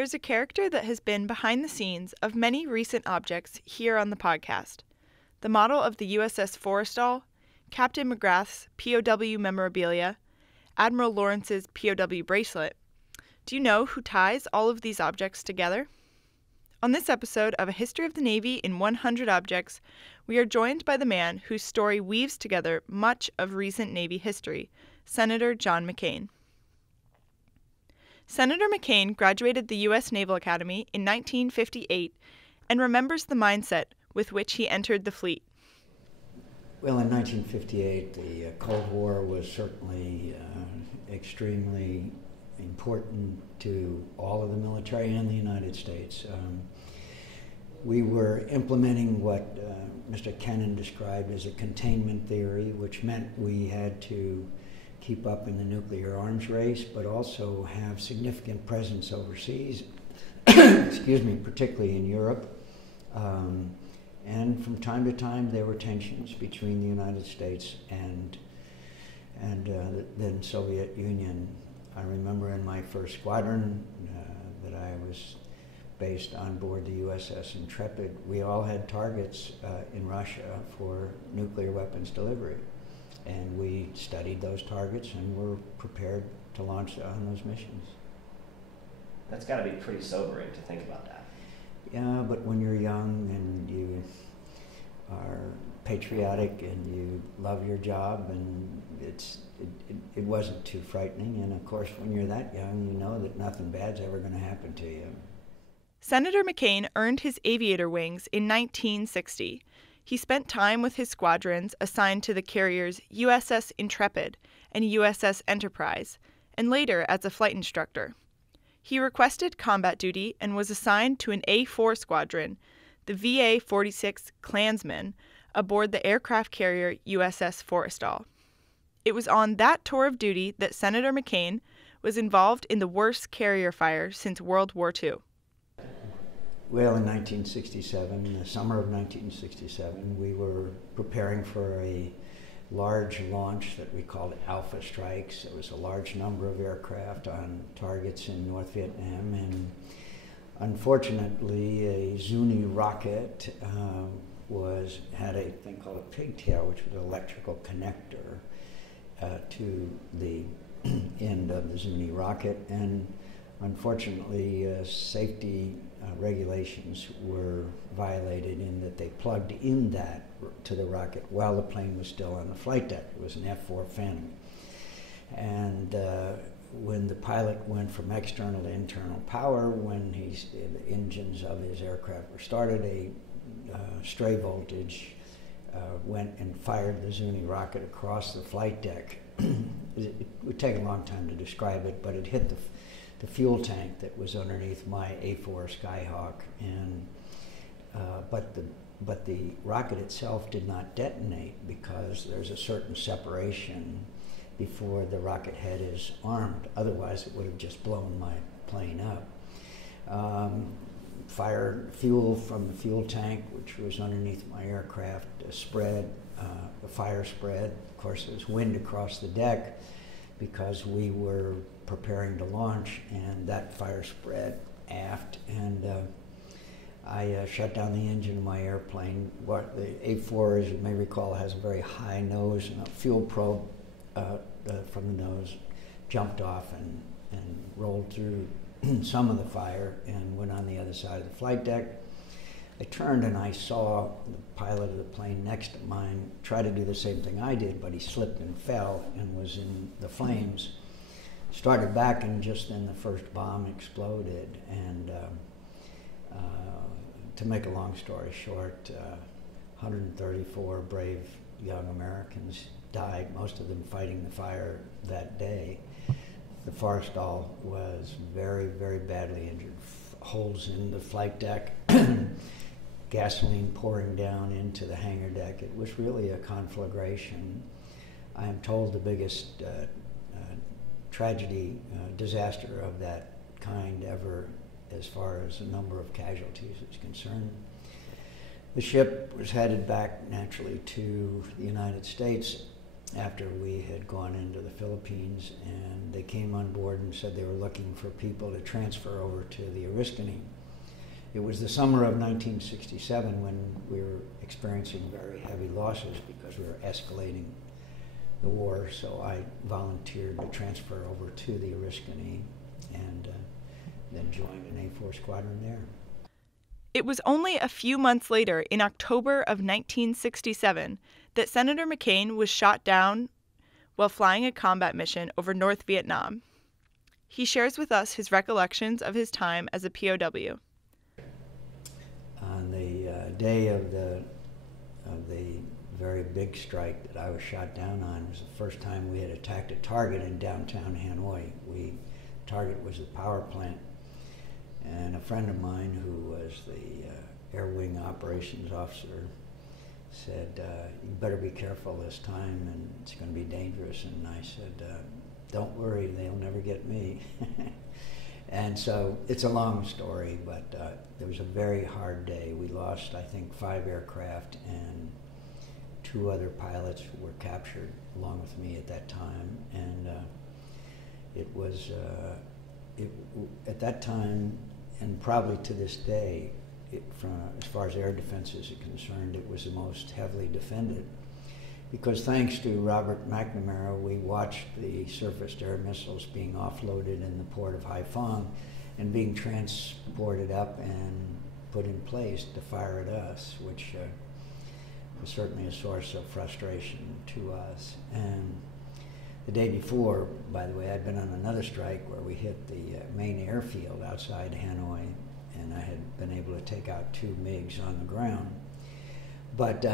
there is a character that has been behind the scenes of many recent objects here on the podcast. The model of the USS Forrestal, Captain McGrath's POW memorabilia, Admiral Lawrence's POW bracelet. Do you know who ties all of these objects together? On this episode of A History of the Navy in 100 Objects, we are joined by the man whose story weaves together much of recent Navy history, Senator John McCain. Senator McCain graduated the U.S. Naval Academy in 1958 and remembers the mindset with which he entered the fleet. Well, in 1958, the Cold War was certainly extremely important to all of the military and the United States. We were implementing what Mr. Kennan described as a containment theory, which meant we had to keep up in the nuclear arms race, but also have significant presence overseas, excuse me, particularly in Europe. And from time to time, there were tensions between the United States and the then Soviet Union. I remember in my first squadron that I was based on board the USS Intrepid, we all had targets in Russia for nuclear weapons delivery. And we studied those targets and were prepared to launch on those missions. That's got to be pretty sobering to think about that. Yeah, but when you're young and you are patriotic and you love your job, and it wasn't too frightening. And of course, when you're that young, you know that nothing bad's ever going to happen to you. Senator McCain earned his aviator wings in 1960. He spent time with his squadrons assigned to the carriers USS Intrepid and USS Enterprise, and later as a flight instructor. He requested combat duty and was assigned to an A-4 squadron, the VA-46 Klansman, aboard the aircraft carrier USS Forrestal. It was on that tour of duty that Senator McCain was involved in the worst carrier fire since World War II. Well, in 1967, the summer of 1967, we were preparing for a large launch that we called Alpha Strikes. It was a large number of aircraft on targets in North Vietnam, and unfortunately, a Zuni rocket had a thing called a pigtail, which was an electrical connector to the end of the Zuni rocket, and unfortunately, safety regulations were violated in that they plugged in that to the rocket while the plane was still on the flight deck. It was an F-4 Phantom. And when the pilot went from external to internal power, when the engines of his aircraft were started, a stray voltage went and fired the Zuni rocket across the flight deck. It would take a long time to describe it, but it hit the fuel tank that was underneath my A-4 Skyhawk, and but the rocket itself did not detonate because there's a certain separation before the rocket head is armed. Otherwise, it would have just blown my plane up. Fuel from the fuel tank, which was underneath my aircraft, spread. The fire spread. Of course, there was wind across the deck because we were preparing to launch, and that fire spread aft, and I shut down the engine of my airplane. What the A-4, as you may recall, has a very high nose, and a fuel probe from the nose jumped off and rolled through some of the fire and went on the other side of the flight deck. I turned and I saw the pilot of the plane next to mine try to do the same thing I did, but he slipped and fell and was in the flames. Started back, and just then the first bomb exploded. And to make a long story short, 134 brave young Americans died, most of them fighting the fire that day. The Forrestal was very, very badly injured. Holes in the flight deck, gasoline pouring down into the hangar deck. It was really a conflagration. I am told the biggest tragedy, disaster of that kind ever, as far as the number of casualties is concerned. The ship was headed back naturally to the United States, after we had gone into the Philippines, and they came on board and said they were looking for people to transfer over to the USNA. It was the summer of 1967 when we were experiencing very heavy losses because we were escalating the war, so I volunteered to transfer over to the USNA and then joined an A4 squadron there. It was only a few months later, in October of 1967, that Senator McCain was shot down while flying a combat mission over North Vietnam. He shares with us his recollections of his time as a POW. On the day of the very big strike that I was shot down on, was the first time we had attacked a target in downtown Hanoi. The target was the power plant. And a friend of mine who was the Air Wing operations officer said, you better be careful this time and it's going to be dangerous. And I said, don't worry, they'll never get me. And so it's a long story, but it was a very hard day. We lost, I think, 5 aircraft, and 2 other pilots were captured along with me at that time. And it was, at that time, and probably to this day, as far as air defenses are concerned, it was the most heavily defended. Because thanks to Robert McNamara, we watched the surface-to-air missiles being offloaded in the port of Haiphong and being transported up and put in place to fire at us, which was certainly a source of frustration to us. And the day before, by the way, I'd been on another strike where we hit the main airfield outside Hanoi, and I had been able to take out 2 MiGs on the ground. But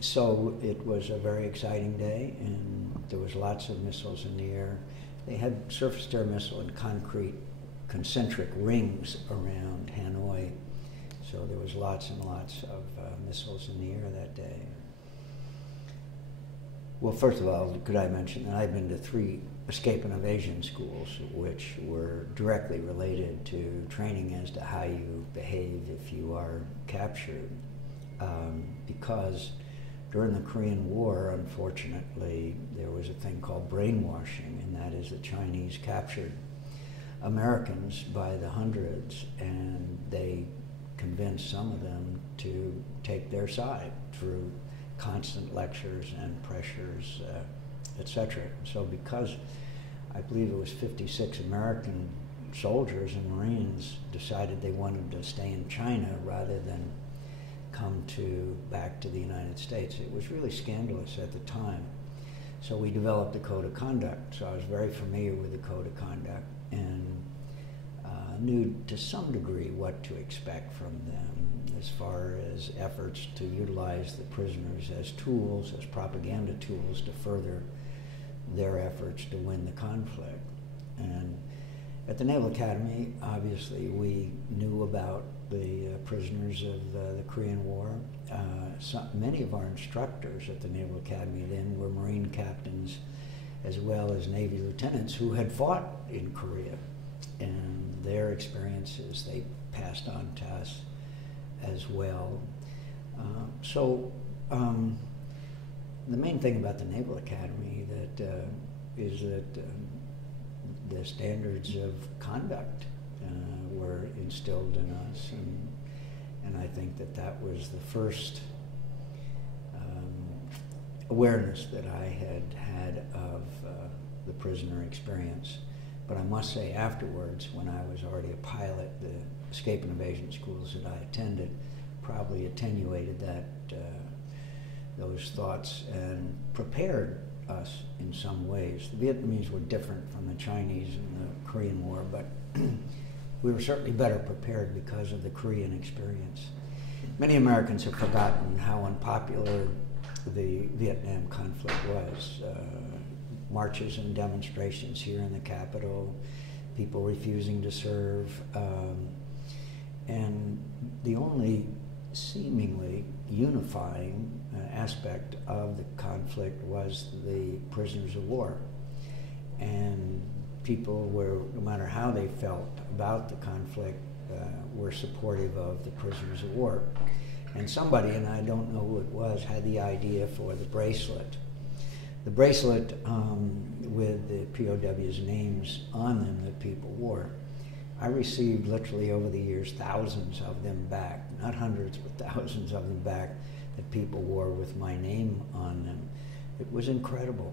so it was a very exciting day, and there was lots of missiles in the air. They had surface-to-air missile in concrete concentric rings around Hanoi, so there was lots and lots of missiles in the air that day. Well, first of all, could I mention that I've been to 3 escape and evasion schools, which were directly related to training as to how you behave if you are captured. Because during the Korean War, unfortunately, there was a thing called brainwashing, and that is the Chinese captured Americans by the hundreds, and they convinced some of them to take their side through constant lectures and pressures, etc. So because I believe it was 56 American soldiers and Marines decided they wanted to stay in China rather than come back to the United States, it was really scandalous at the time. So we developed a code of conduct. So I was very familiar with the code of conduct and knew to some degree what to expect from them as far as efforts to utilize the prisoners as tools, as propaganda tools to further their efforts to win the conflict. And at the Naval Academy, obviously, we knew about the prisoners of the Korean War. Many of our instructors at the Naval Academy then were Marine captains as well as Navy lieutenants who had fought in Korea. And their experiences they passed on to us as well. The main thing about the Naval Academy is that the standards of conduct were instilled in us, and I think that was the first awareness that I had of the prisoner experience. But I must say afterwards, when I was already a pilot, the escape and evasion schools that I attended probably attenuated those thoughts and prepared us in some ways. The Vietnamese were different from the Chinese in the Korean War, but we were certainly better prepared because of the Korean experience. Many Americans have forgotten how unpopular the Vietnam conflict was. Marches and demonstrations here in the Capitol, people refusing to serve, and the only seemingly unifying aspect of the conflict was the prisoners of war. And people were, no matter how they felt about the conflict, were supportive of the prisoners of war. And somebody, and I don't know who it was, had the idea for the bracelet. The bracelet with the POWs' names on them that people wore, I received literally over the years thousands of them back, not hundreds, but thousands of them back that people wore with my name on them. It was incredible.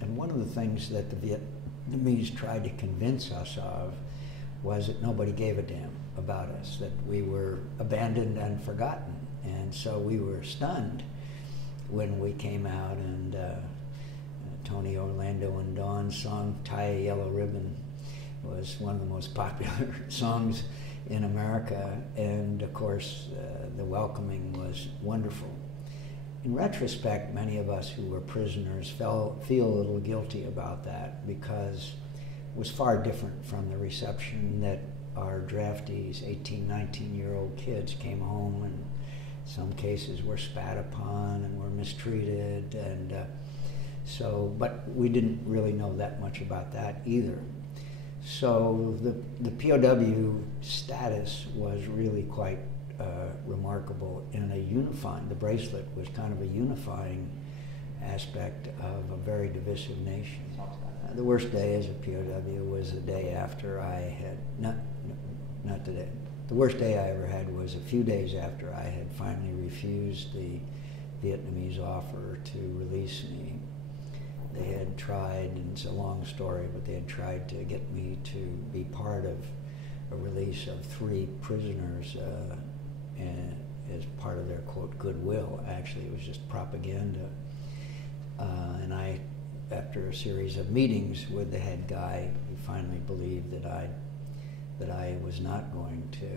And one of the things that the Vietnamese tried to convince us of was that nobody gave a damn about us, that we were abandoned and forgotten. And so we were stunned when we came out, and Tony Orlando and Dawn's song, Tie a Yellow Ribbon, was one of the most popular songs in America, and of course the welcoming was wonderful. In retrospect, many of us who were prisoners feel a little guilty about that, because it was far different from the reception that our draftees, 18, 19-year-old kids, came home and in some cases were spat upon and were mistreated, and but we didn't really know that much about that either. So the POW status was really quite remarkable and the bracelet was kind of a unifying aspect of a very divisive nation. The worst day as a POW was the day after I had, not the day, the worst day I ever had was a few days after I had finally refused the Vietnamese offer to release me. They had tried, and it's a long story, but they had tried to get me to be part of a release of 3 prisoners and as part of their, quote, goodwill. Actually, it was just propaganda. And I, after a series of meetings with the head guy, he finally believed that I was not going to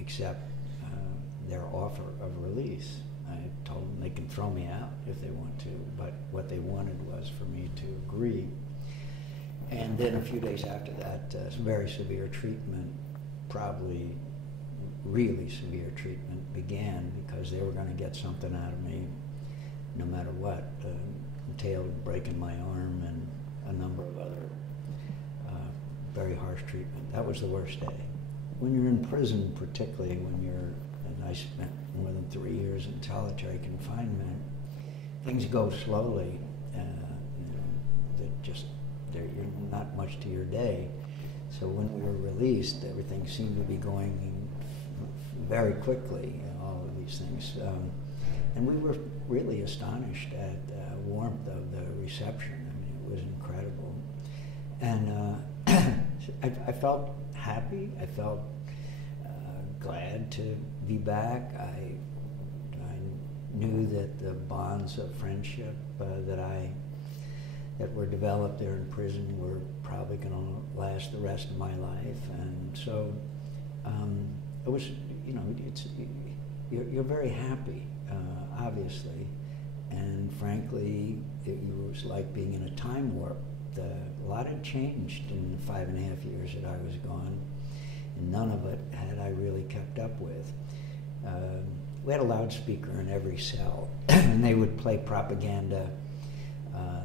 accept their offer of release. I told them they can throw me out if they want to, but what they wanted was for me to agree. And then a few days after that, very severe treatment, probably really severe treatment, began, because they were going to get something out of me no matter what. Entailed breaking my arm and a number of other very harsh treatment. That was the worst day. When you're in prison, particularly and I spent more than 3 years in solitary confinement, things go slowly. You're not much to your day. So when we were released, everything seemed to be going very quickly, all of these things. And we were really astonished at the warmth of the reception. I mean, it was incredible. And I felt happy. I felt glad to be back. I knew that the bonds of friendship that were developed there in prison were probably going to last the rest of my life. And so it was, you're very happy, obviously. And frankly, it was like being in a time warp. A lot had changed in the 5.5 years that I was gone, and none of it had I really kept up with. We had a loudspeaker in every cell, and they would play propaganda.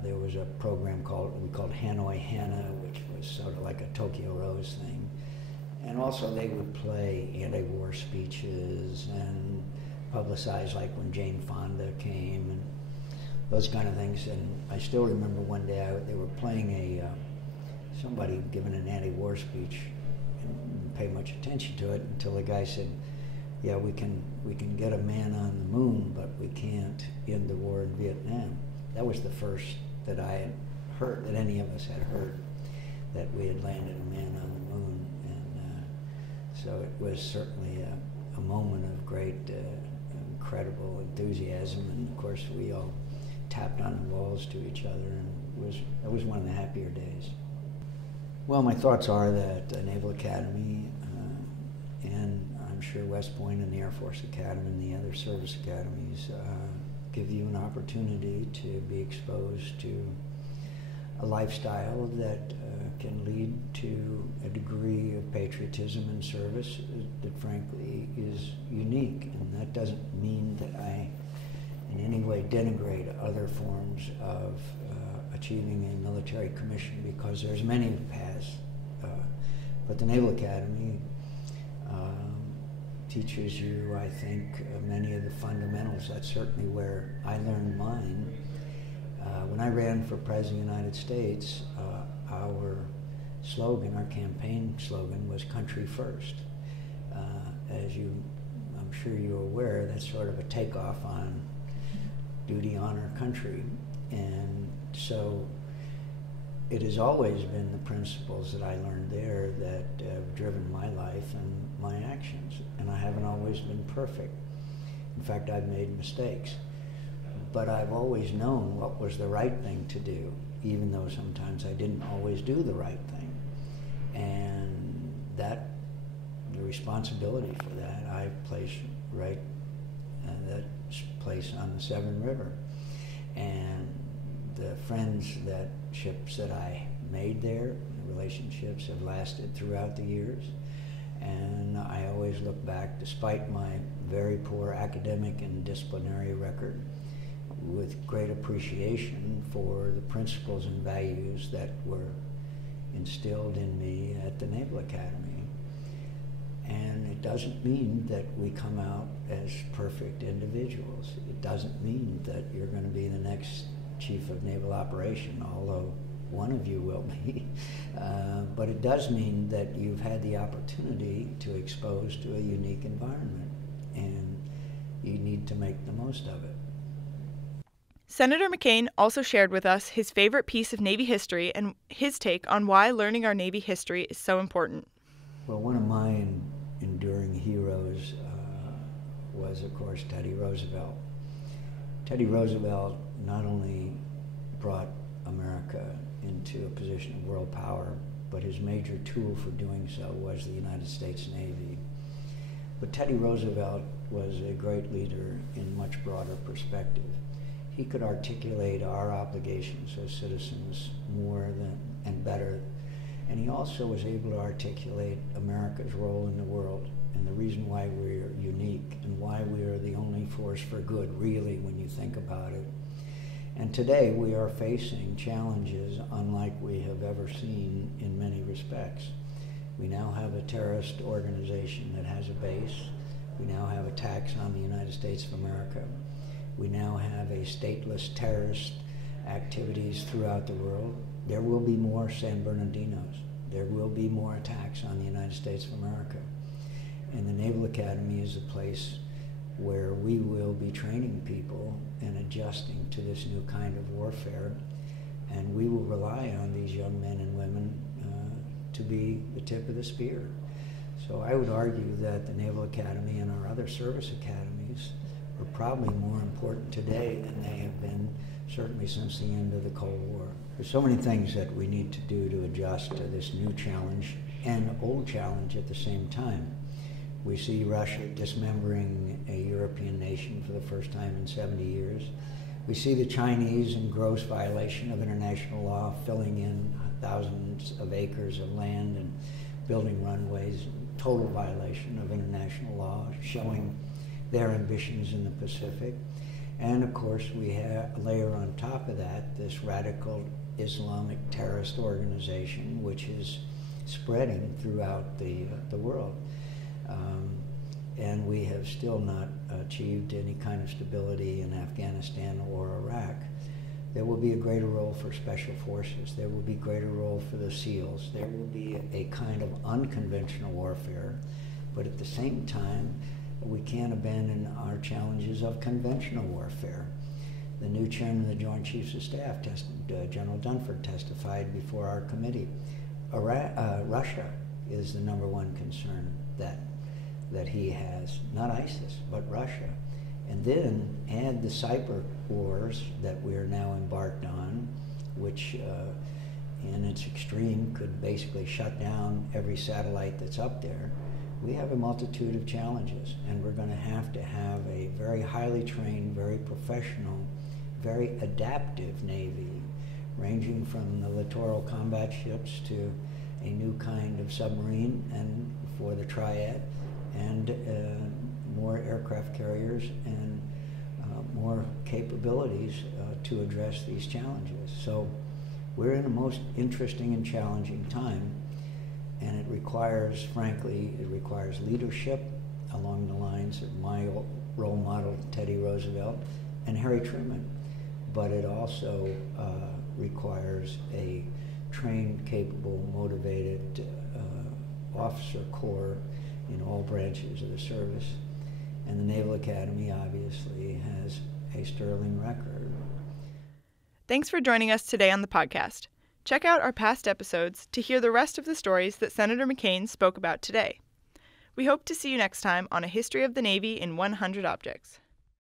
There was a program we called Hanoi Hannah, which was sort of like a Tokyo Rose thing. And also they would play anti-war speeches and publicize, like when Jane Fonda came and those kind of things. And I still remember one day they were playing somebody giving an anti-war speech, and didn't pay much attention to it until the guy said, "Yeah, we can get a man on the moon, but we can't end the war in Vietnam." That was the first that I had heard, that any of us had heard, that we had landed a man on the moon. And so it was certainly a moment of great, incredible enthusiasm. And of course, we all tapped on the walls to each other, and it was one of the happier days. Well, my thoughts are that Naval Academy, and I'm sure West Point and the Air Force Academy and the other service academies give you an opportunity to be exposed to a lifestyle that can lead to a degree of patriotism and service that frankly is unique. And that doesn't mean that I in any way denigrate other forms of achieving a military commission, because there's many paths. But the Naval Academy teaches you, I think, many of the fundamentals. That's certainly where I learned mine. When when I ran for President of the United States, our slogan, our campaign slogan was Country First. As I'm sure you're aware, that's sort of a takeoff on duty, honor, country. And so it has always been the principles that I learned there that have driven my life and my actions. And I haven't always been perfect. In fact, I've made mistakes. But I've always known what was the right thing to do, even though sometimes I didn't always do the right thing. And the responsibility for that, I place that place on the Severn River. And the friendships that I made there, the relationships have lasted throughout the years. And I always look back, despite my very poor academic and disciplinary record, with great appreciation for the principles and values that were instilled in me at the Naval Academy. And it doesn't mean that we come out as perfect individuals. It doesn't mean that you're going to be the next Chief of Naval Operation, although one of you will be. But it does mean that you've had the opportunity to expose to a unique environment, and you need to make the most of it. Senator McCain also shared with us his favorite piece of Navy history and his take on why learning our Navy history is so important. Well, one of my enduring heroes was, of course, Teddy Roosevelt. Teddy Roosevelt not only brought America into a position of world power, but his major tool for doing so was the United States Navy. But Teddy Roosevelt was a great leader in much broader perspective. He could articulate our obligations as citizens more and better. And he also was able to articulate America's role in the world and the reason why we're unique and why we are the only force for good, really, when you think about it. And today we are facing challenges unlike we have ever seen in many respects. We now have a terrorist organization that has a base. We now have attacks on the United States of America. We now have a stateless terrorist activities throughout the world. There will be more San Bernardinos. There will be more attacks on the United States of America. And the Naval Academy is a place where we will be training people and adjusting to this new kind of warfare. And we will rely on these young men and women to be the tip of the spear. So I would argue that the Naval Academy and our other service academies are probably more important today than they have been certainly since the end of the Cold War. There's so many things that we need to do to adjust to this new challenge and old challenge at the same time. We see Russia dismembering a European nation for the first time in 70 years. We see the Chinese in gross violation of international law, filling in thousands of acres of land and building runways, total violation of international law, showing their ambitions in the Pacific. And of course, we layer on top of that this radical Islamic terrorist organization, which is spreading throughout the world. And we have still not achieved any kind of stability in Afghanistan or Iraq. There will be a greater role for special forces. There will be greater role for the SEALs. There will be a kind of unconventional warfare, but at the same time, we can't abandon our challenges of conventional warfare. The new chairman of the Joint Chiefs of Staff, General Dunford, testified before our committee. Russia is the number one concern that he has, not ISIS, but Russia. And then add the cyber wars that we are now embarked on, which in its extreme could basically shut down every satellite that's up there. We have a multitude of challenges, and we're going to have a very highly trained, very professional, very adaptive Navy, ranging from the littoral combat ships to a new kind of submarine and for the triad, and more aircraft carriers and more capabilities to address these challenges. So we're in a most interesting and challenging time, and it requires, frankly, leadership along the lines of my role model, Teddy Roosevelt, and Harry Truman. but it also requires a trained, capable, motivated officer corps in all branches of the service. And the Naval Academy obviously has a sterling record. Thanks for joining us today on the podcast. Check out our past episodes to hear the rest of the stories that Senator McCain spoke about today. We hope to see you next time on A History of the Navy in 100 Objects.